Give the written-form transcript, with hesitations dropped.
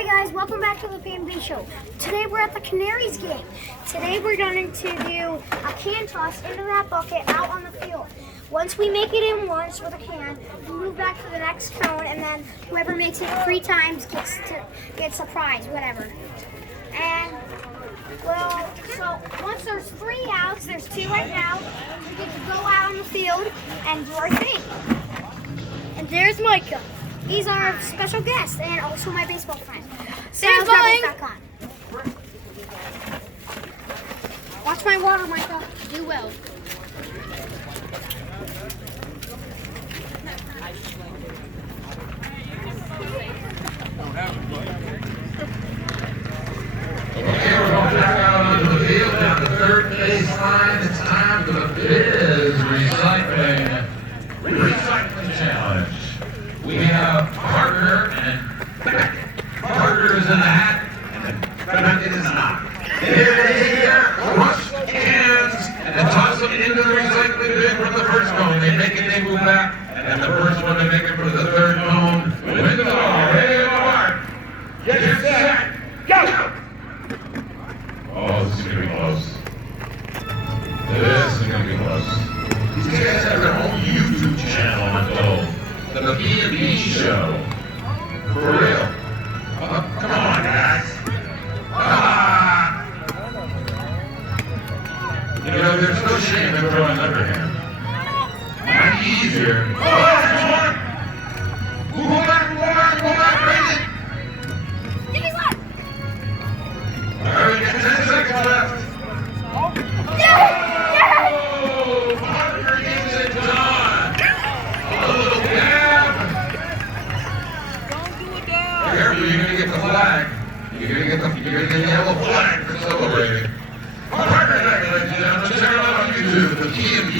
Hi guys, welcome back to the PNB show. Today we're at the Canaries game. Today we're going to do a can toss into that bucket out on the field. Once we make it in once with a can, we move back to the next cone, and then whoever makes it 3 times gets a prize, whatever. And well, so once there's 3 outs, there's 2 right now, we get to go out on the field and do our thing. And there's Micah. He's our special guest and also my baseball friend. There's Mike. Watch my water, Micah. Do well. Down the third base line, it's time for the Biz Recycling Challenge. We have Parker and Beckett. Parker is in the hat, and Beckett is not. Here they crush cans and toss them into the recycling bin from the first cone. They make it, they move back, and the first one to make it for the third cone wins it all. Ready to mark. Get set, go! Oh, this is going to be close. This is going to be close. These guys have their own YouTube channel on the go. The PNB show. For real. Come on, guys. You know, there's no shame in throwing underhand. Might be easier. Oh, there's one! Move back, raise it! Give me one! All right, we got 10 seconds left. Yes! Oh, Parker gets it done. A little dab. Don't do it down. Careful, you're gonna get the flag. You're gonna get the yellow flag for celebrating. Parker, ladies and gentlemen, check it out on YouTube, the PNB